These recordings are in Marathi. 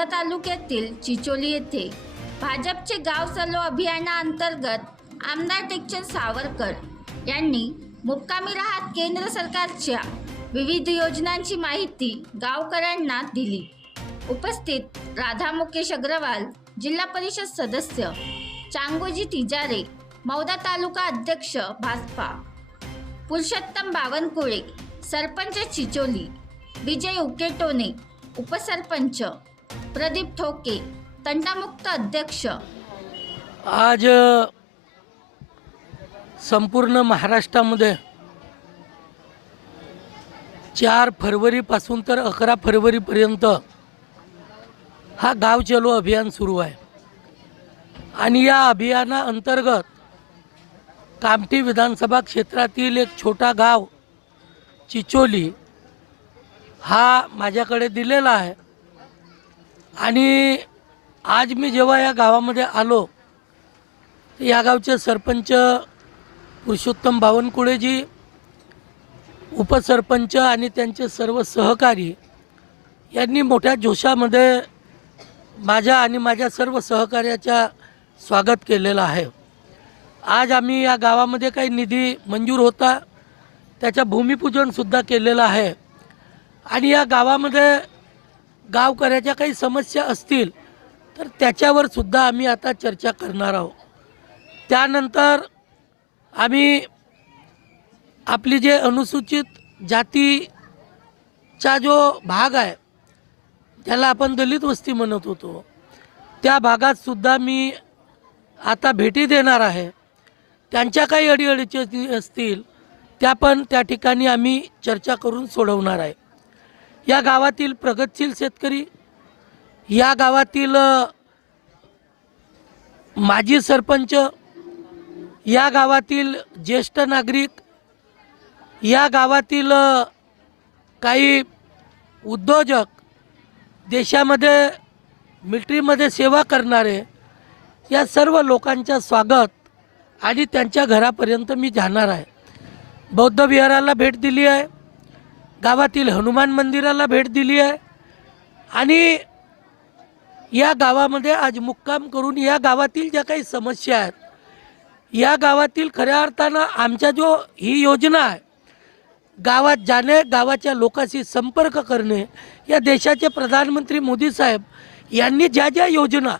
वर्धा तालुक्यातील चिचोली येथे भाजपचे गाव सलो अभियानाअंतर्गत आमदार टेकचंद सावरकर यांनी मुक्कामी राहत केंद्र सरकारच्या विविध योजनांची माहिती गावकऱ्यांना दिली. उपस्थित राधा मुकेश अग्रवाल जिल्हा परिषद सदस्य चांगोजी तिजारे मौदा तालुका अध्यक्ष भाजपा पुरुषोत्तम बावनकुळे सरपंच चिचोली विजय उकेटोने उपसरपंच प्रदीप ठोके तंटामुक्त अध्यक्ष. आज संपूर्ण महाराष्ट्रामध्ये चार फरवरीपासून तर अकरा फरवरीपर्यंत हा गाव चलो अभियान सुरू आहे. आणि या अभियानाअंतर्गत कामठी विधानसभा क्षेत्रातील एक छोटा गाव चिचोली हा माझ्याकडे दिलेला आहे. आणि आज मी जेव्हा या गावामध्ये आलो या गावचे सरपंच पुरुषोत्तम बावनकुळेजी उपसरपंच आणि त्यांचे सर्व सहकारी यांनी मोठ्या जोशामध्ये माझ्या आणि माझ्या सर्व सहकार्याच्या स्वागत केलेलं आहे. आज आम्ही या गावामध्ये काही निधी मंजूर होता त्याचं भूमिपूजनसुद्धा केलेलं आहे. आणि या गावामध्ये गावकऱ्याच्या काही समस्या असतील तर त्याच्यावर सुद्धा आम्ही आता चर्चा करणार आहोत. त्यानंतर आम्ही आपली जे अनुसूचित जातीचा जो भाग आहे त्याला आपण दलित वस्ती म्हणत होतो त्या भागात सुद्धा मी आता भेटी देणार आहे. त्यांच्या काही अडीअडीचे असतील त्या पण त्या ठिकाणी आम्ही चर्चा करून सोडवणार आहे. या गावातील प्रगतशील शेतकरी या गावातील माजी सरपंच या गावातील ज्येष्ठ नागरिक या गावातील काही उद्योजक देशामध्ये मिलिटरीमध्ये सेवा करणारे या सर्व लोकांच्या स्वागत आणि त्यांच्या घरापर्यंत मी जाणार आहे. बौद्ध विहाराला भेट दिली आहे. गावातील हनुमान मंदिराला भेट दिली आहे. आणि या गावामध्ये आज मुक्काम करून या गावातील ज्या काही समस्या आहेत या गावातील खऱ्या अर्थानं आमच्या जो ही योजना आहे गावात जाणे गावाच्या लोकांशी संपर्क करणे या देशाचे प्रधानमंत्री मोदी साहेब यांनी ज्या ज्या योजना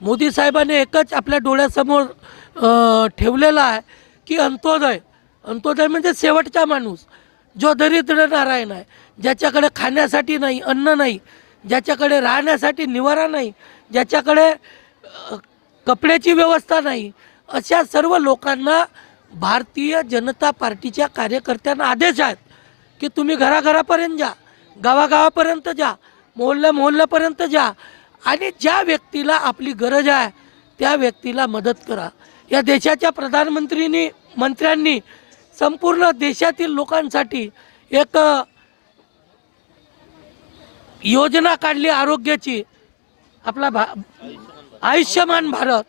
मोदी साहेबांनी एकच आपल्या डोळ्यासमोर ठेवलेला आहे की अंत्योदय. अंत्योदय म्हणजे शेवटचा माणूस. जो दरिद्र नारायण आहे ज्याच्याकडे खाण्यासाठी नाही अन्न नाही ज्याच्याकडे राहण्यासाठी निवारा नाही ज्याच्याकडे कपड्याची व्यवस्था नाही अशा सर्व लोकांना भारतीय जनता पार्टीच्या कार्यकर्त्यांना आदेश आहेत की तुम्ही घराघरापर्यंत जा गावागावापर्यंत जा मोहल्ल्या मोहल्ल्यापर्यंत जा आणि ज्या व्यक्तीला आपली गरज आहे त्या व्यक्तीला मदत करा. या देशाच्या प्रधानमंत्रींनी मंत्र्यांनी संपूर्ण देशातील लोकांसाठी एक योजना काढली आरोग्याची. आपला भा आयुष्यमान भारत.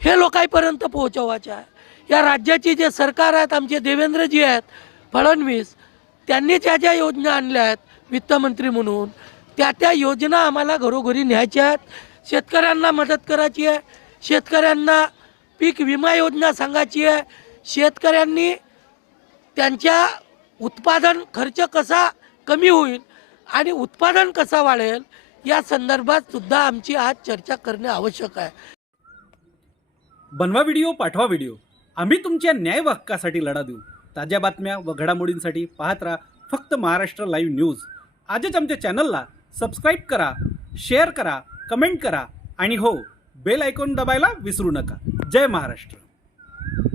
हे लोकांपर्यंत पोहोचवायचे आहे. या राज्याची जे सरकार आहेत आमचे देवेंद्रजी आहेत फडणवीस त्यांनी ज्या ज्या योजना आणल्या आहेत वित्तमंत्री म्हणून त्या त्या योजना आम्हाला घरोघरी न्यायच्या आहेत. शेतकऱ्यांना मदत करायची आहे. शेतकऱ्यांना पीक विमा योजना सांगायची आहे. शेतकऱ्यांनी त्यांच्या उत्पादन खर्च कसा कमी होईल आणि उत्पादन कसा वाढेल या संदर्भात सुद्धा आमची आज चर्चा करणे आवश्यक आहे. बनवा व्हिडिओ पाठवा व्हिडिओ. आम्ही तुमच्या न्याय हक्कासाठी लढा देऊ. ताज्या बातम्या व घडामोडींसाठी पाहत राहा फक्त महाराष्ट्र लाईव्ह न्यूज. आजच आमच्या चॅनलला सबस्क्राईब करा शेअर करा कमेंट करा आणि हो बेल आयकॉन दबायला विसरू नका. जय महाराष्ट्र.